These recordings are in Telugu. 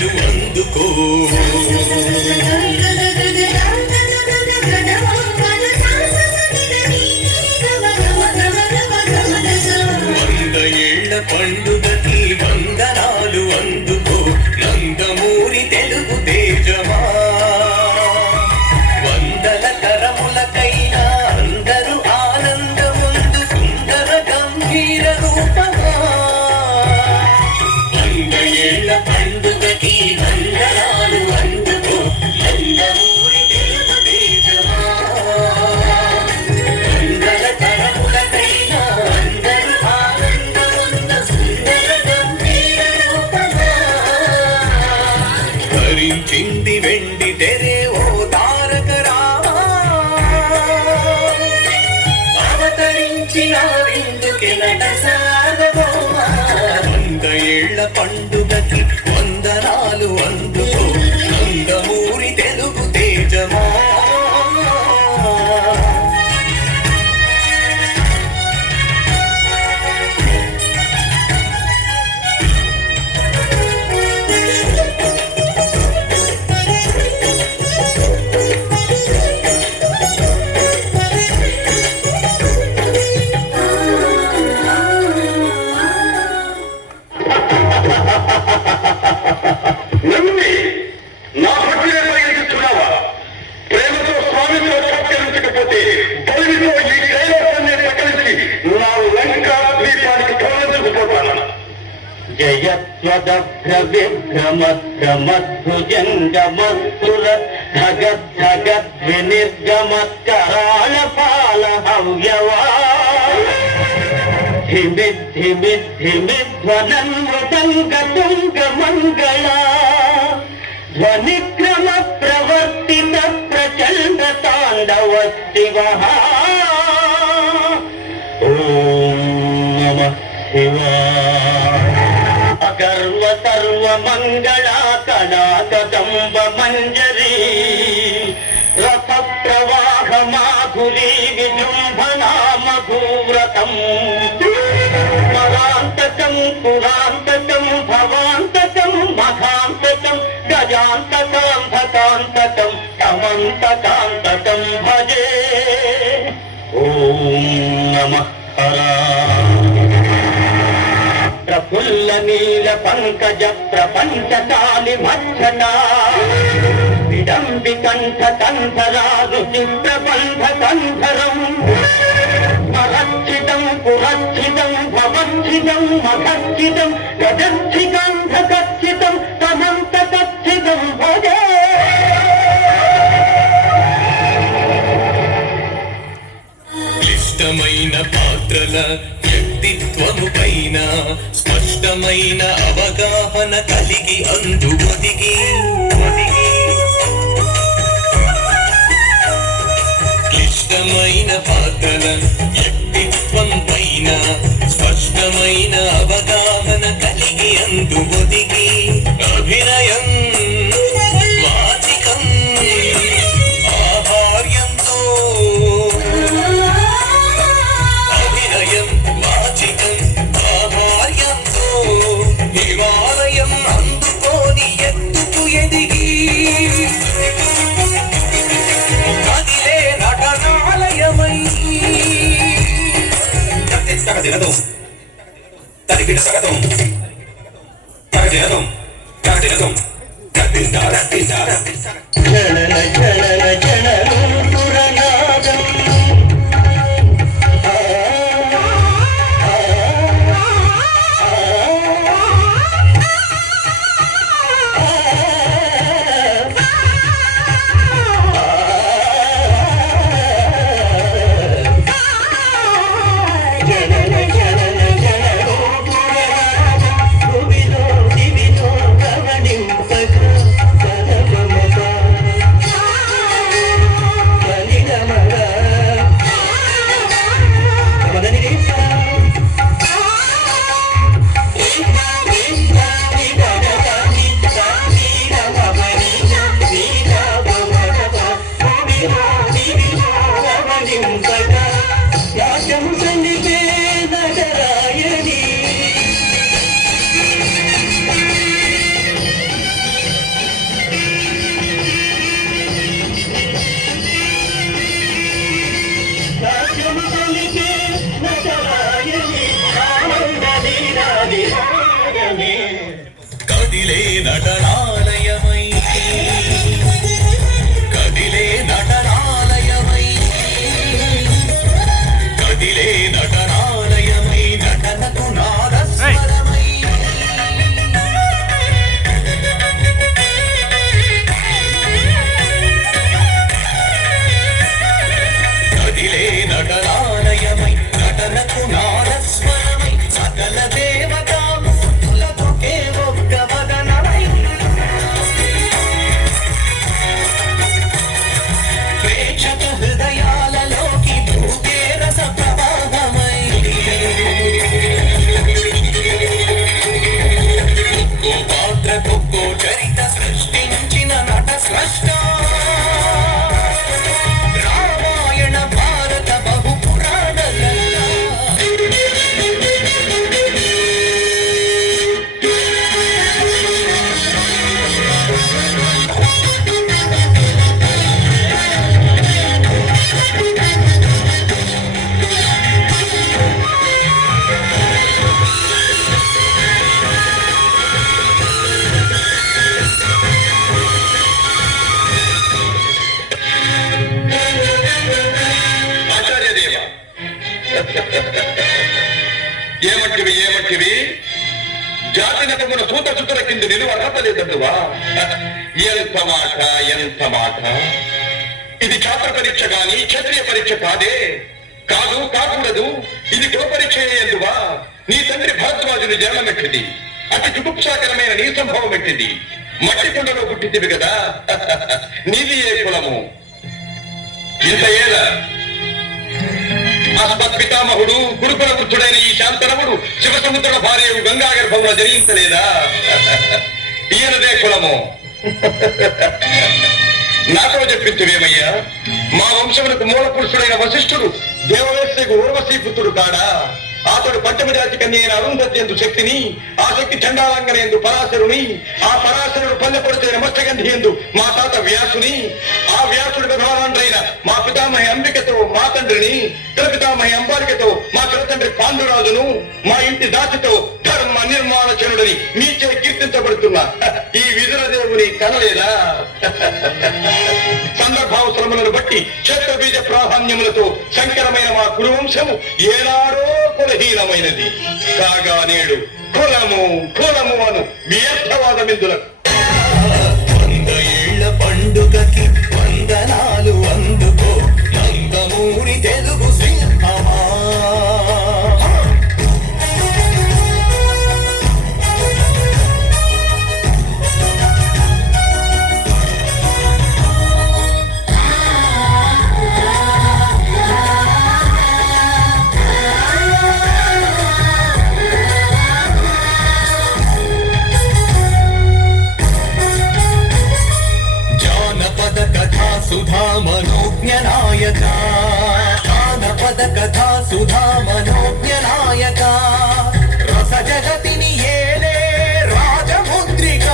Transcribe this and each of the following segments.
వందనాలు అందుకో. పండుగకి వందనాలు అందుకో నందమూరి తెలుగు తేజమా. వందల తరములకైనా అందరూ ఆనందముందు సుందర గంభీర రూపమా. 100 ఏళ్ల పండుగకి వందనాలు అందుకో నందమూరి తెలుగు తేజమా. వందల తరములకైనా అందరూ చింది వెండి తెరే ఓ తారక రామా. అవతరించిన విందుకి నట సాగబోమా. 100 ఏళ్ల పండుగకి వందనాలు అందుకో నందమూరి తెలుగు తేజమా. జయత్వదభ్రవిభ్రమద్భుజంగమత్పుర ధగద్ధగద్వినిర్గమత్కరాళ పాల హవ్యవా. ధిమిద్ధృతంగతుంగమంగళా ధ్వనిక్రమ ప్రవర్తిత ప్రచండ తాండవ శివః. ఓం నమః శివాయ. అగర్వ సర్వ మంగళా కళాకదంబ మంజరీ రస ప్రవాహ మాధురీ విజృంభణా మధువ్రతం. మరాంతకం పురాంతకం భవాంతకం మఘాంతకం గజాంతకాంతకాంతకం సమంతకాంతకం భజే. ఓం నమః ప్రఫుల్ల నీల పంకజ ప్రపంచ కాళి మధ్యనా విడంబి కంఠ కంఠరాజు చిత్రబంధ కంఠరం. మరక్షితం పురక్షితం భవక్షితం మఖక్షితం గజక్షితాంధకక్షితం సమంతకక్షితం భజే. క్లిష్టమైన పాత్రల వ్యక్తిత్వము పైన స్పష్టమైన అవగాహన కలిగి అందు ఒదిగి క్లిష్టమైన పాత్రల వ్యక్తిత్వం పైన స్పష్టమైన అవగాహన కలిగి అందు ఒదిగి అభినయం వాచికం ఆహార్యంతో హిమాలయం అందుకోని ఎత్తుకు ఎదిగి కదిలే నటనాలయమై తగదినదు తరిగిన సగతం తగదినదు తగదినదు తగదిందార జనన జనన జనను పురనాదం. చరిత సృష్టించిన నట స్రష్ట రామాయణ భారత బహు పురాణ ఏమంటివి జాతి నటమున సూత చుతుల కింద నిలువ అర్హత లేదందువా? ఎంత మాట! ఇది ఛాత్ర పరీక్ష గాని క్షత్రియ పరీక్ష కాదే. కాకూడదు. ఇది గోపరీక్ష ఎందువా? నీ తండ్రి భారద్వాజుని జన్మమెట్టింది. అతి జుగుప్సాకరమైన నీ సంభవం ఎట్టింది. మట్టి కుండలో పుట్టిందివి కదా. నీది ఏ కులము? ఇంత ఏల పితామహుడు గురుకుల వృద్ధుడైన ఈ శాంతనవుడు శివసముద్రుల భార్యవు గంగా గర్భంలో జయించలేదా? ఈయనదే కులము. నాతో చెప్పించువేమయ్యా? మా వంశములకు మూల పురుషుడైన వశిష్ఠుడు దేవవేశ్యకు ఊర్వశీ పుత్రుడు కాడా? అతడు పంచమ జాతి కన్యైన అరుంధతి ఎందు శక్తిని, ఆ శక్తి చండాలంగన ఎందు పరాశరుని, ఆ పరాశరుడు పల్లెపొడిచైన మత్స్యగంధి ఎందు మా తాత వ్యాసుని, ఆ వ్యాసుడు విధానండ్రైన మా పితామహి అంబికతో మా తండ్రిని, పితామహి అంబాలికతో మా తండ్రి పాండురాజును, మా ఇంటి దాచితో ధర్మ నిర్మాణచనుడని మీచే కీర్తించబడుతున్న ఈ విదురదేవుని కనలేదా? సందర్భావసరములను బట్టి క్షేత్రబీజ ప్రాధాన్యములతో శంకరమైన మా కురువంశము ఏనాడో కులహీనమైనది కాగా నేడు కులము అను వ్యర్థవాదమిందులకు 100 ఏళ్ల పండుగకి వందనాలు అందుకో నందమూరి తెలుగు సింహమా. సుధా మనోజ్ఞ నాయక, జానపద కథా సుధా మనోజ్ఞ నాయక, రస జగతిని ఏలే రాజముద్రిక,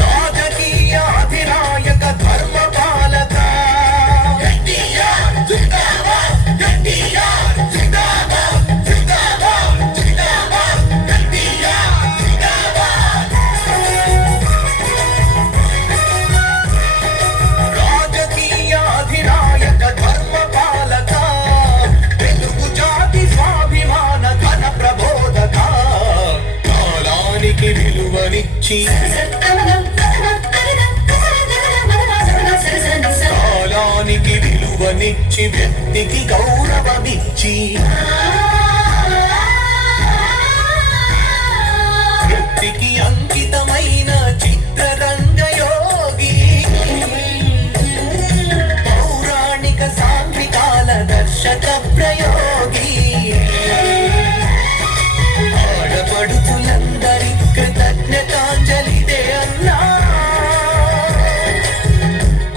రాజకీయ అధినాయక ధర్మ పాలక, కాలానికి విలువనిచ్చి వ్యక్తికి గౌరవమిచ్చి వృత్తికి అంకితమైన చిత్రరంగయోగి, పౌరాణిక సాంఘికాల దర్శక ప్రయోగి, ఆడపడుచులందరి కృతజ్ఞతాంజలిదే అన్నా,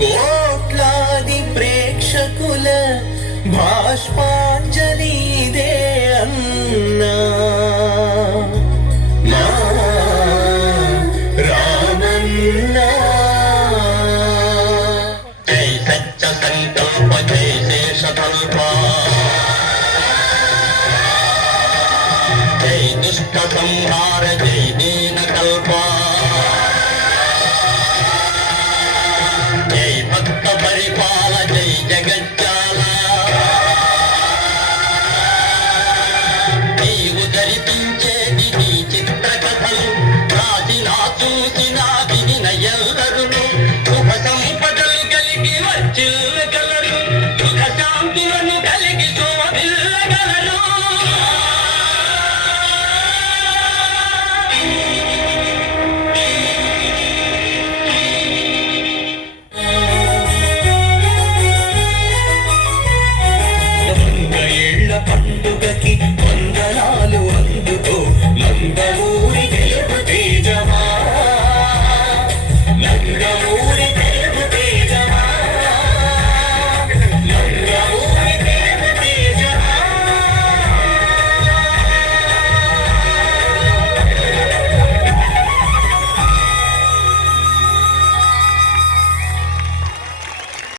కోట్లాది ప్రేక్షకుల భాష్పాంజలిదే అన్నా, మా రామన్నా. జై సత్య సంకల్ప జై శేషకల్ప, జై దుష్ట సంహార జై దీన కల్ప, జై భక్త పరిపాల జై జగజ్జాల, నీవు ధరిపించేది నీ చిత్రకథలు, రాసినా చూసినా వినిన ఎల్లరును సుఖ సంపదలు కలిగి వచ్చిల్లగలరు, సుఖ శాంతులను కలిగి శోభిల్లగలరు.